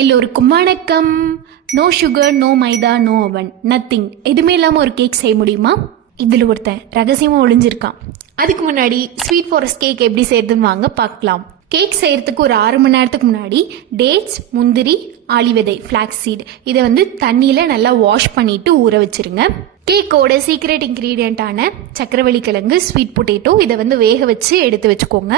எல்லோருக்கும் வணக்கம். No sugar, no மைதா, no அவன், நத்திங். எதுவுமே இல்லாமல் ஒரு கேக் செய்ய முடியுமா? இதில் ஒருத்தன் ரகசியமாக ஒளிஞ்சிருக்கான். அதுக்கு முன்னாடி ஸ்வீட் ஃபாரஸ்ட் கேக் எப்படி செய்யறதுன்னு வாங்க பார்க்கலாம். கேக் செய்யறதுக்கு ஒரு 6 மணி நேரத்துக்கு முன்னாடி டேட்ஸ், முந்திரி, ஆலிவிதை, ஃபிளாக்ஸ் சீட் இதை தண்ணியில் நல்லா வாஷ் பண்ணிட்டு ஊற வச்சிருங்க. கேக்கோட சீக்ரெட் இன்க்ரீடியண்ட்டான சக்கரவள்ளி கிழங்கு, ஸ்வீட் பொட்டேட்டோ இதை வேக வச்சு எடுத்து வச்சுக்கோங்க.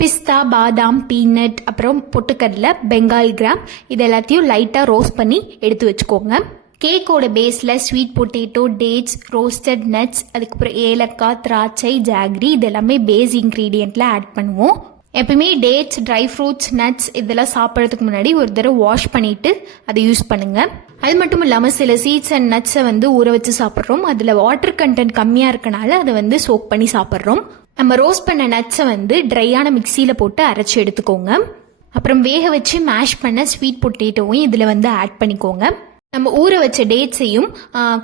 பிஸ்தா, பாதாம், பீனட், அப்புறம் பொட்டுக்கடலை, பெங்கால் கிராம் இது எல்லாத்தையும் லைட்டாக ரோஸ்ட் பண்ணி எடுத்து வச்சுக்கோங்க. கேக்கோட பேஸில் sweet potato, dates, roasted nuts, அதுக்கப்புறம் ஏலக்காய், திராட்சை, ஜாகரி இது எல்லாமே பேஸ் இன்க்ரீடியண்ட்டில் ஆட் பண்ணுவோம். எப்பயுமே டேட்ஸ், ட்ரை ஃப்ரூட்ஸ், நட்ஸ் இதெல்லாம் சாப்பிட்றதுக்கு முன்னாடி ஒரு தடவை வாஷ் பண்ணிவிட்டு அதை யூஸ் பண்ணுங்கள். அது மட்டும் இல்லாமல் சில சீட்ஸ் அண்ட் நட்ஸை ஊற வச்சு சாப்பிட்றோம். அதில் வாட்டர் கண்டென்ட் கம்மியாக இருக்கனால அதை சோக் பண்ணி சாப்பிட்றோம். நம்ம ரோஸ்ட் பண்ண நட்ஸை ட்ரையான மிக்சியில் போட்டு அரைச்சி எடுத்துக்கோங்க. அப்புறம் வேக வச்சு மேஷ் பண்ண ஸ்வீட் பொட்டேட்டோவையும் இதில் ஆட் பண்ணிக்கோங்க. நம்ம ஊற வச்ச டேட்ஸையும்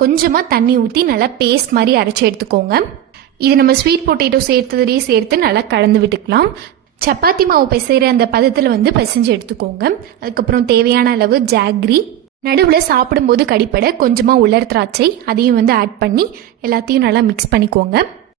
கொஞ்சமாக தண்ணி ஊற்றி நல்லா பேஸ்ட் மாதிரி அரைச்சி எடுத்துக்கோங்க. இது நம்ம ஸ்வீட் பொட்டேட்டோ சேர்த்ததுலேயே சேர்த்து நல்லா கலந்து விட்டுக்கலாம். சப்பாத்தி மாவு பிசைகிற அந்த பதத்தில் பிசைஞ்சு எடுத்துக்கோங்க. அதுக்கப்புறம் தேவையான அளவு ஜாகரி, நடுவில் சாப்பிடும்போது கடிப்பட கொஞ்சமாக உலர் திராட்சை அதையும் ஆட் பண்ணி எல்லாத்தையும் நல்லா மிக்ஸ் பண்ணிக்கோங்க.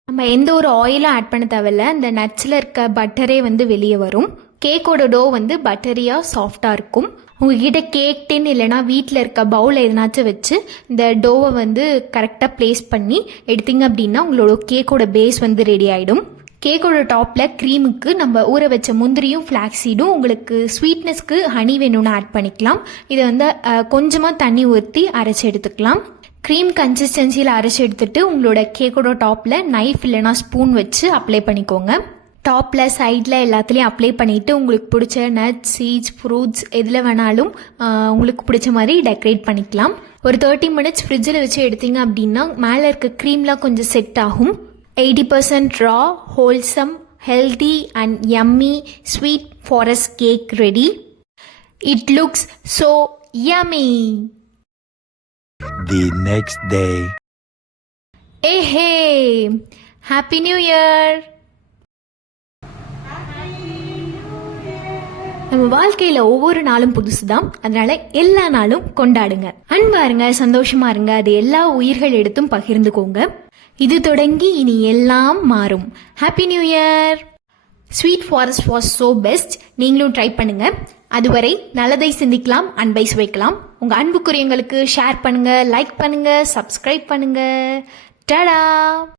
நம்ம எந்த ஒரு ஆயிலும் ஆட் பண்ண தேவையில்ல. இந்த நட்ஸில் இருக்க பட்டரே வெளியே வரும். கேக்கோட டோ பட்டரியாக சாஃப்டாக இருக்கும். உங்ககிட்ட கேக் டின் இல்லைனா வீட்டில் இருக்க பவுல் எதனாச்சும் வச்சு இந்த டோவை கரெக்டாக ப்ளேஸ் பண்ணி எடுத்தீங்க அப்படின்னா உங்களோட கேக்கோட பேஸ் ரெடி ஆகிடும். கேக்கோட டாப்பில் க்ரீமுக்கு நம்ம ஊற வச்ச முந்திரியும் ஃப்ளாக்ஸீடும், உங்களுக்கு ஸ்வீட்னஸ்க்கு ஹனி வேணும்னு ஆட் பண்ணிக்கலாம். இதை கொஞ்சமாக தண்ணி ஊற்றி அரைச்சி எடுத்துக்கலாம். க்ரீம் கன்சிஸ்டன்சியில் அரைச்சி எடுத்துட்டு உங்களோட கேக்கோட டாப்பில் நைஃப் இல்லைனா ஸ்பூன் வச்சு அப்ளை பண்ணிக்கோங்க. டாப்பில், சைடில் எல்லாத்துலேயும் அப்ளை பண்ணிவிட்டு உங்களுக்கு பிடிச்ச நட்ஸ், சீட்ஸ், ஃப்ரூட்ஸ் எதில் வேணாலும் உங்களுக்கு பிடிச்ச மாதிரி டெக்கரேட் பண்ணிக்கலாம். ஒரு 30 மினிட்ஸ் ஃப்ரிட்ஜில் வச்சு எடுத்தீங்க அப்படின்னா மேலே இருக்க க்ரீம்லாம் கொஞ்சம் செட் ஆகும். 80% raw, wholesome, healthy and yummy sweet forest cake ready. It looks so yummy. The next day. Hey, Happy New Year. நம்ம வாழ்க்கையில ஒவ்வொரு நாளும் புதுசுதான். அதனால எல்லா நாளும் கொண்டாடுங்க. அன்பா இருங்க, சந்தோஷமா இருங்க. அது எல்லா உயிர்கள் எடுத்தும் பகிர்ந்துக்கோங்க. இது தொடங்கி இனி எல்லாம் மாறும். Happy new year. Sweet forest was so best. நீங்களும் ட்ரை பண்ணுங்க. அதுவரை நல்லதை சிந்திக்கலாம், அன்பை சுவைக்கலாம். உங்க அன்புக்குரியவங்களுக்கு ஷேர் பண்ணுங்க, லைக் பண்ணுங்க, சப்ஸ்கிரைப் பண்ணுங்க. டடா.